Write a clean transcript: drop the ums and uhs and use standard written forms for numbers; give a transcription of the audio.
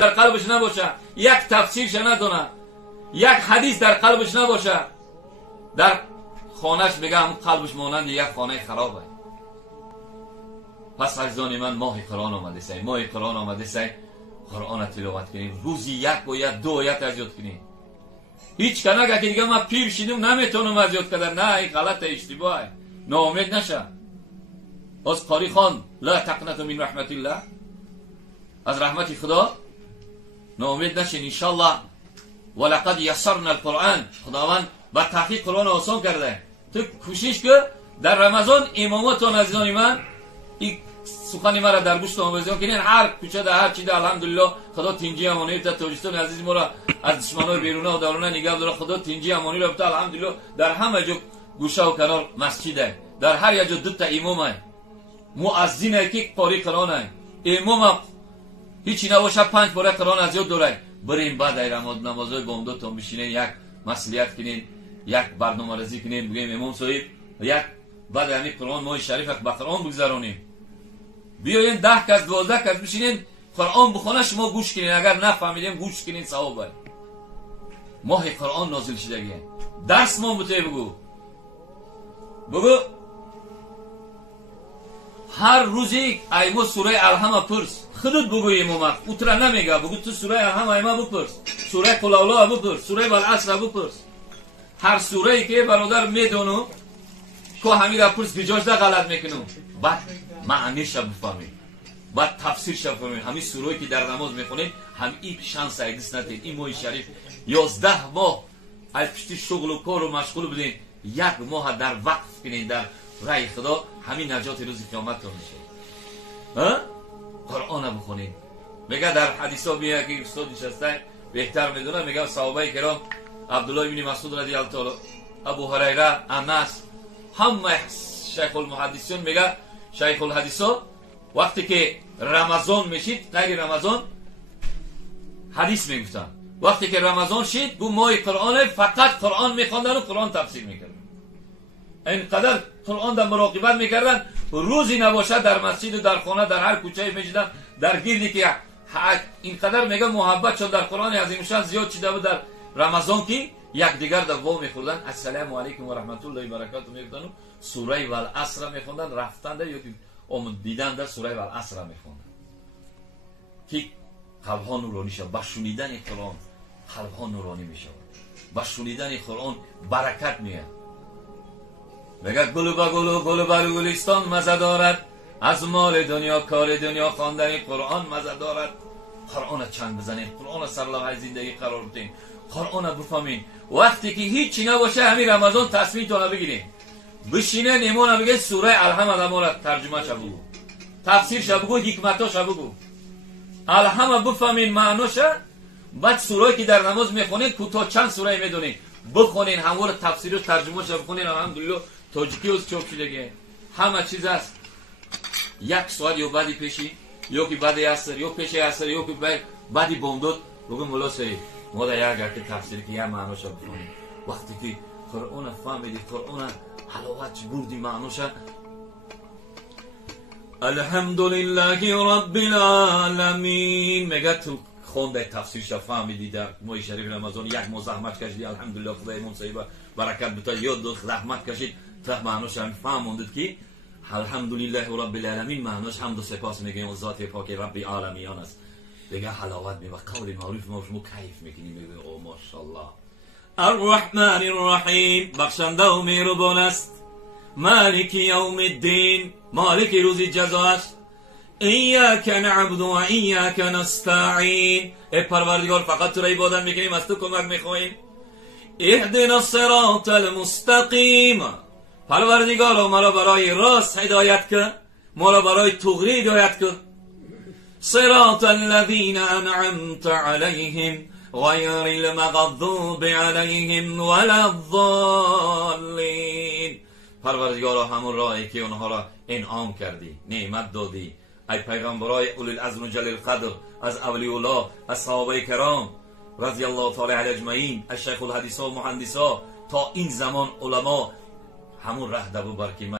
در قلبش نباشه، یک تفسیرش ندونه، یک حدیث در قلبش نباشه، در خانهش بگم قلبش مانند یک خانه خرابه. پس عزیزان من، ماه قرآن آمده سه، ماه قرآن آمده سه، قرآن تلاوت کنیم، روزی یک و یک دو آیت از یاد کنیم. هیچ کنه که دیگه من پیر شدم نمیتونم از یاد کردن، نه، این غلط اشتباهه. ناامید نشه. از قاری خان لا تقنطوا من رحمت الله، از رحمت خدا ناامید نشین. انشالله ولقد یسرنا القرآن، خداوند با تحقیق قرآن آسان کرده. تو کوشش که در رمضان اماماتون عزیزان من این سخنی مرا در گوش آموزی کنین. هر کوچه در هر چی در الحمدلله خدا تنجی امانی تا تاجیکستان عزیز ما را از دشمنان بیرونه و درونه نگاه داره. خدا تنجی امانی را بتا الحمدلله در همه جا گوشه و کنار مسجده، در هر یک جا دو تا امام مؤذن که قاری قرآن است. امام هیچی نباشه 5 باره قرآن از یاد داره. بریم بعد رمضان نمازهای بامدادتون بشینین، یک مصلیحت کنین، یک برنامه‌ریزی کنین، بگیم امام صاحب یک بعد همین قرآن ماه شریف با قرآن بگذرونیم. بیاین 10 کس 12 کس بشینین قرآن بخونه، شما گوش کنین، اگر نفهمیدین گوش کنین، ثوابه. ماه قرآن نازل شدگی درس ما بته بگو هر روزی ایمو سوره الحمد پرس، خودت بگو امام اوترا نمیگه، بگو تو سوره الحمد ایما بپرس، سوره قل اعوذ بپرس، سوره والعصر بپرس. هر سوره ای که برادر میدونو که همین را پرس بجاش ده غلط میکنو، بعد معنیش بفهمید، بعد تفسیرش بفهمید. همین سوره که در نماز میخونید هم این شانس ایدیس ندید. این ماه شریف 11 ماه از پشت شغل و کار و مشغول بودین، یک ماه در وقف کنین در رای خدا، همین نجات روز قیامت رو میشه. قرآن بخونید. میگه در حدیث ها میگه که استاد نشسته بهتر میدونه، میگه صحابه کرام عبدالله بن مسعود رضی الله تعالی، ابو هریره، انس، همه شیخ المحدثین میگه شیخ الحدیثا وقتی که رمضان میشید، غیر رمضان حدیث میگفتن، وقتی که رمضان شید گو ماه قرآن، فقط قرآن میخواندن و قرآن تفسیر میکردن. اینقدر قرآن در مراقبت میکردن، روزی نباشد در مسجد و در خانه در هر کوچه میشدن در گردی که اینقدر میگه محبت شد در قرآن عظیم شان زیاد شده بود در رمضان که یک دیگر در وا میخوردن، السلام علیکم و رحمت الله و برکاته میگفتن، سوره والعصر میخوندن، رفتن در یا دیدن در سوره والعصر میخوندن که قلبها نورانی شد. با شنیدن قرآن قلبها نورانی میشود، با شنیدن قرآن برکت میاد. میگه گل با گل، گل بر گلستان مزه دارد، از مال دنیا کار دنیا خواندن قرآن مزه دارد. قرآن چند بزنین، قرآن سرلوحه زندگی قرار بدین، قرآن بفهمین. وقتی که هیچی نباشه همین رمضان تصمیم تو بگیرین، بشینه نیمون بگه سوره الحمد امارا ترجمه شو بگو، تفسیر شو بگو، حکمتا شو بگو، الحمد بفهمین معنوشه. بعد سوره که در نماز میخونین کوتاه چند سوره میدونین بخونین، همون تفسیر و ترجمه شو بخونین. الحمدلله تاجیکی از چوب شدگی همه چیز است. یک ساعت یا بعدی پیشی، یا که بعد عصر، یا پیش عصر، یا که بعدی بامداد بگو مولا صحیح ما در یک که تفسیر که یک معنوشه بخونین. وقتی که قرآن فهمیدی، قرآن حلاوت بردی معنوشه، الحمدلله رب العالمین. میگه تو خونده تفسیرش فهمیدی در ماه شریف رمضان یک ماه زحمت کشیدی، الحمدلله خدای امام صاحب برکت بتا، یاد دو زحمت کشید تا معنوش هم فهموندید که الحمدلله رب العالمین معنوش حمد و سپاس میگیم ذات پاک رب العالمین است. دیگه حلاوت میگه قول معروف ما شما کیف میکنیم، میگه او ماشاءالله. الرحمن الرحیم، بخشنده و مهربان است. مالک یوم الدین، مالک روز جزا است. ایاک نعبد و ایاک نستعین، ای پروردگار فقط تو را عبادت میکنیم، از تو کمک میخواهیم. اهدنا الصراط المستقیم، پروردگار ما را برای راست هدایت کن، ما را برای طغری هدایت کن. صراط الذین انعمت علیهم غیر المغضوب علیهم ولا الضالین، پروردگار همون راهی که اونها را انعام کردی، نعمت دادی، ای پیغمبرای اولی العزم و جلیل القدر، از اولیاء الله، از صحابه کرام رضی الله تعالی علیهم اجمعین، از شیخ الحدیث و محدثا تا این زمان علما همون ره دبو برکی